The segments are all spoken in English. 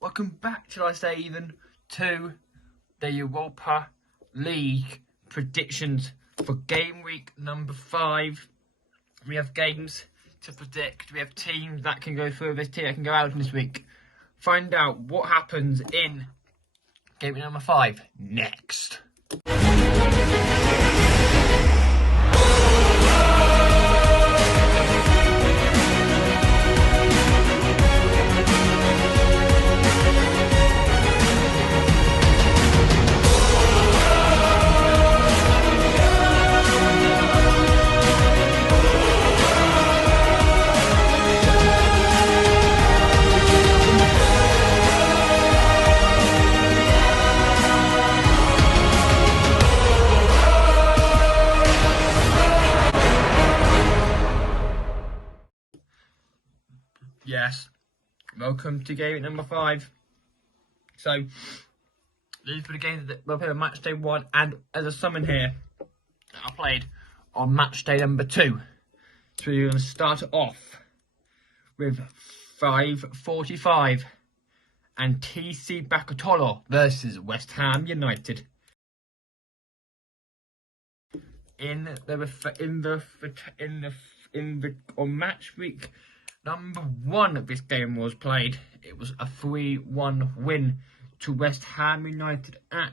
Welcome back, shall I say even, to the Euorpa League predictions for game week number 5. We have games to predict, we have teams that can go through this team that can go out in this week. Find out what happens in game week number 5 next. Yes, welcome to game number 5. So, these were the games that we'll play on match day 1, and as a summon here, I played on match day number 2. So we're going to start off with 5:45 and TC Bakatolo versus West Ham United. On match week number 1 of this game was played. It was a 3-1 win to West Ham United at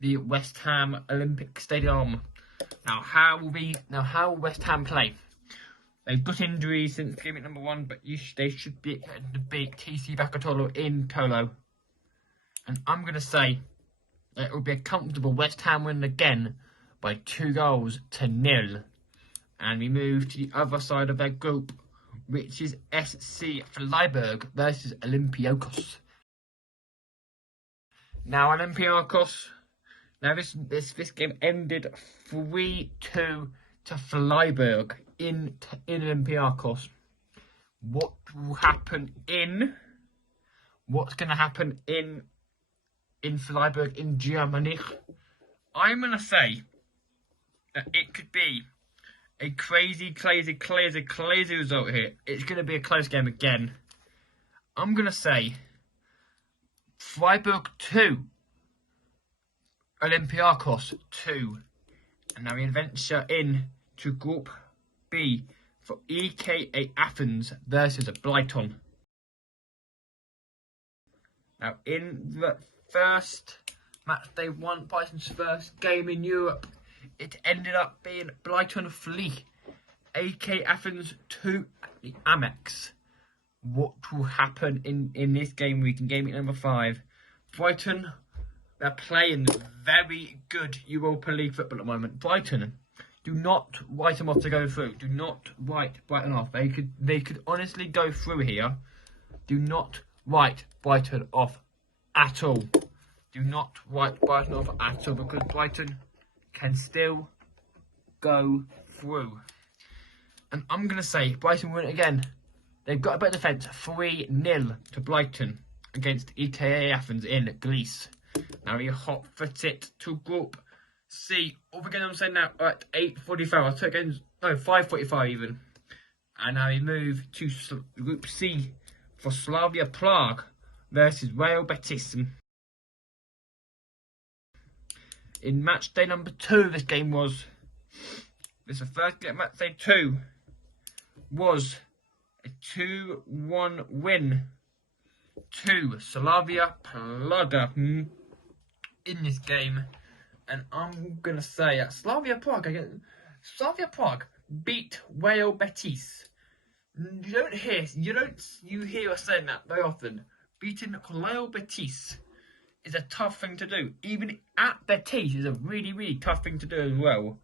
the West Ham Olympic Stadium. Now how will West Ham play? They've got injuries since game week number 1, but they should be able to beat TC Bakatolo in Tolo. And I'm going to say that it will be a comfortable West Ham win again by 2-0. And we move to the other side of their group, which is SC Freiburg versus Olympiacos. Now this game ended 3-2 to Freiburg in Olympiacos. What's going to happen in Freiburg in Germany? I'm going to say that it could be a crazy result here. It's going to be a close game again. I'm going to say Freiburg 2, Olympiacos 2. And now we adventure in to Group B for EKA Athens versus Brighton. Now in the first match day 1, Brighton's first game in Europe, it ended up being Brighton 3, AK Athens 2 at the Amex. What will happen in this game week, in game week number 5? Brighton, they're playing very good Europa League football at the moment. Brighton, do not write them off to go through. Do not write Brighton off. They could honestly go through here. Do not write Brighton off at all. Do not write Brighton off at all, because Brighton can still go through. And I'm going to say Brighton win it again. They've got a better defence, 3-0 to Brighton against EKA Athens in Greece. Now we hot foot it to Group C. All again, I'm saying now at 8:45. I took again, no, 5:45 even. And now we move to Group C for Slavia Prague versus Real Betis. In match day number 2, this game was. This is the first game. Match day 2 was a 2-1 win to Slavia Prague in this game. And I'm going to say that Slavia Prague beat Real Betis. You hear us saying that very often. Beating Real Betis is a tough thing to do. Even at Betis is a really tough thing to do as well.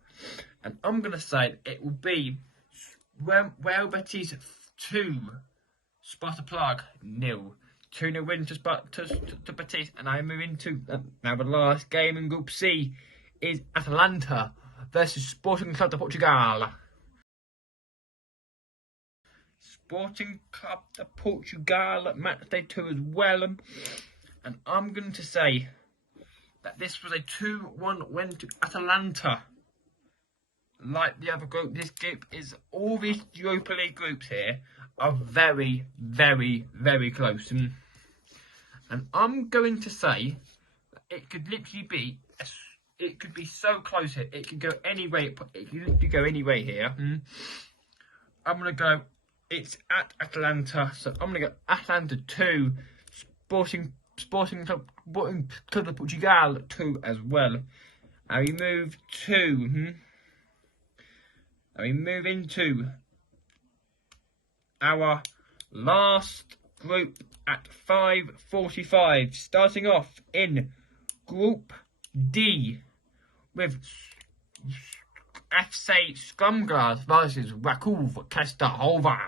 And I'm going to say it will be Real Betis 2, Sparta Prague 0. 2-0 win to Betis. And I move into now the last game in Group C is Atalanta versus Sporting Club de Portugal. Sporting Club de Portugal match day 2 as well. And I'm going to say that this was a 2-1 win to Atalanta. like the other group, this group is all these Europa League groups here are very, very, very close. And I'm going to say that it could literally be, it could be so close here. It could go any way. It could literally go any way here. I'm going to go, it's at Atlanta. So I'm going to go Atlanta 2, Sporting Club de Portugal 2 as well. And we move to, and we move into our last group at 5:45, starting off in Group D with FC Scrumglass versus Rakov Czestochowa.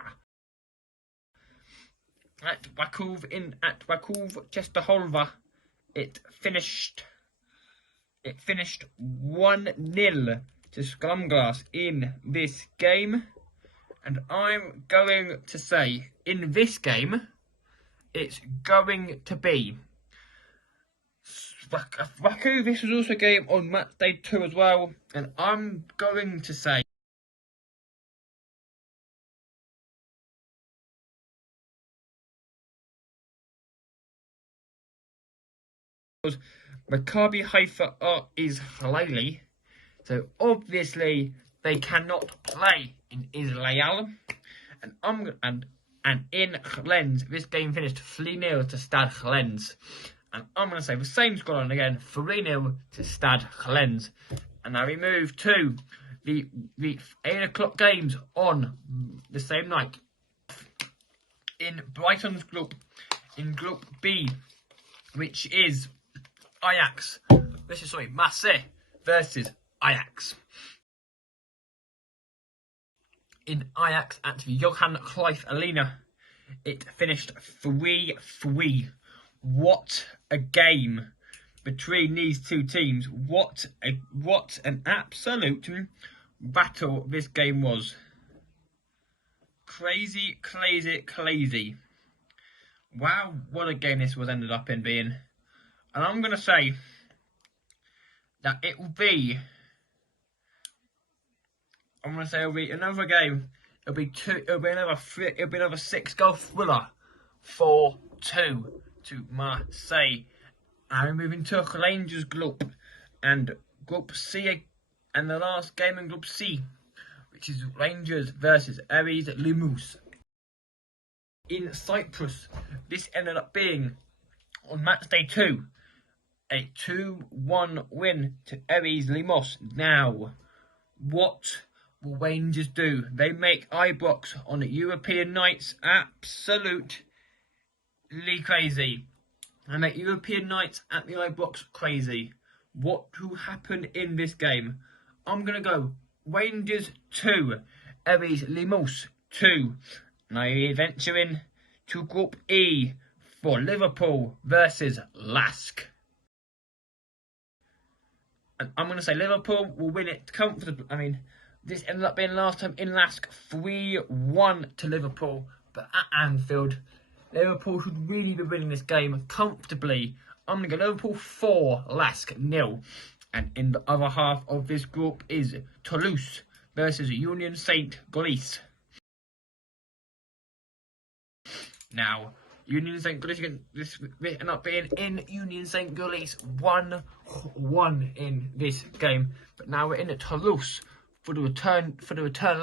At Rakov Czestochowa, it finished 1-0 to Scrumglass in this game. And I'm going to say, in this game, it's going to be Rakov. This was also a game on match day 2 as well. And I'm going to say Maccabi Haifa is Israeli. So obviously they cannot play in Israel. And in Lens, this game finished 3-0 to Stade Lens. And I'm going to say the same scoreline again, 3-0 to Stade Lens. And now we move to the 8 o'clock games on the same night. In Brighton's group, in Group B, which is Marseille versus Ajax. In Ajax at the Johan Cruyff Arena, it finished 3-3. What a game between these two teams. What an absolute battle this game was. Crazy. Wow, what a game this was ended up in being. And I'm going to say that it'll be another game. It'll be another 6-goal thriller, 4-2 to Marseille. And we're moving to Rangers group and Group C, and the last game in Group C, which is Rangers versus Aris Limassol. In Cyprus, this ended up being on match day 2. A 2-1 win to Aris Limassol. Now, what will Rangers do? They make Ibrox on European nights absolutely crazy. They make European nights at the Ibrox crazy. What will happen in this game? I'm going to go Rangers 2, Aris Limassol 2. Now we're venturing to Group E for Liverpool versus Lask. And I'm going to say Liverpool will win it comfortably. I mean, this ended up being last time in Lask 3-1 to Liverpool. But at Anfield, Liverpool should really be winning this game comfortably. I'm going to go Liverpool 4, Lask 0. And in the other half of this group is Toulouse versus Union Saint-Gilloise. Now, Union Saint-Gilloise, this ended up being in Union Saint-Gilloise 1-1 in this game. But now we're in at Toulouse for the return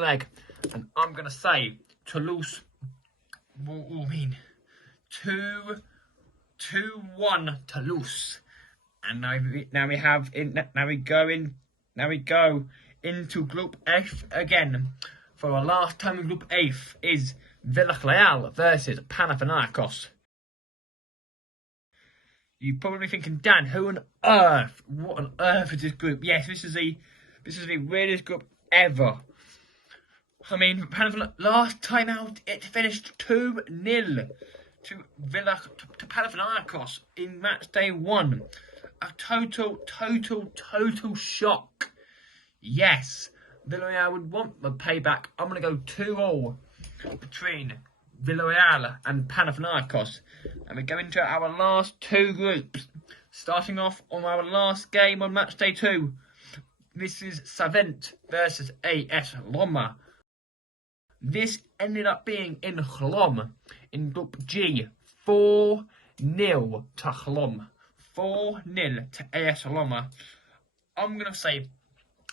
leg. And I'm going to say Toulouse will mean 2-1 Toulouse. And now we go into Group F again. For our last time in Group F is Villarreal versus Panathinaikos. You're probably thinking, Dan, what on earth is this group? Yes, this is the weirdest group ever. I mean, last time out, it finished 2-0 to Panathinaikos in match day 1. A total shock. Yes, Villarreal would want the payback. I'm going to go 2-2 between Villarreal and Panathinaikos. And we go into our last two groups. Starting off on our last game on match day 2. This is Savent versus AS Roma. This ended up being in Chlum in Group G. 4-0 to Chlum. 4-0 to AS Roma. I'm going to say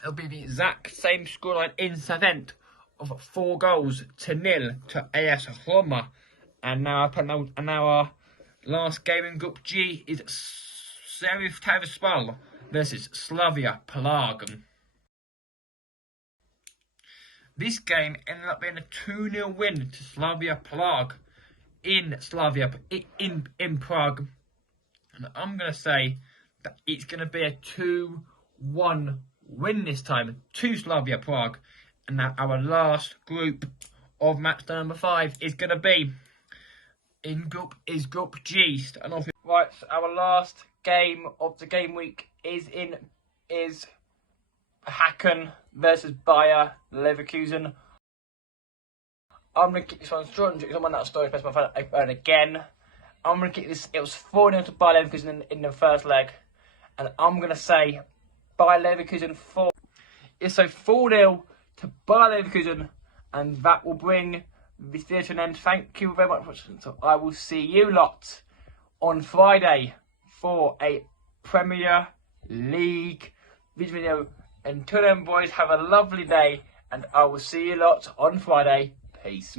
it'll be the exact same scoreline in Savent of 4-0 to AS Roma. And now our last game in Group G is Sheriff Tiraspol versus Slavia Prague. This game ended up being a 2-0 win to Slavia Prague in Prague. And I'm going to say that it's going to be a 2-1 win this time to Slavia Prague. And that our last group of match number 5 is going to be Group G. Right, so our last game of the game week is Hacken versus Bayer Leverkusen. I'm going to keep this one short because I'm on that story best my phone again. I'm going to keep this. It was 4-0 to Bayer Leverkusen in the first leg. And I'm going to say Bayer Leverkusen 4. It's so 4-0 to Bayer Leverkusen. And that will bring this video to an end. Thank you very much for watching. So I will see you lot on Friday for a Premier League video. Until then, boys, have a lovely day, and I will see you lot on Friday. Peace.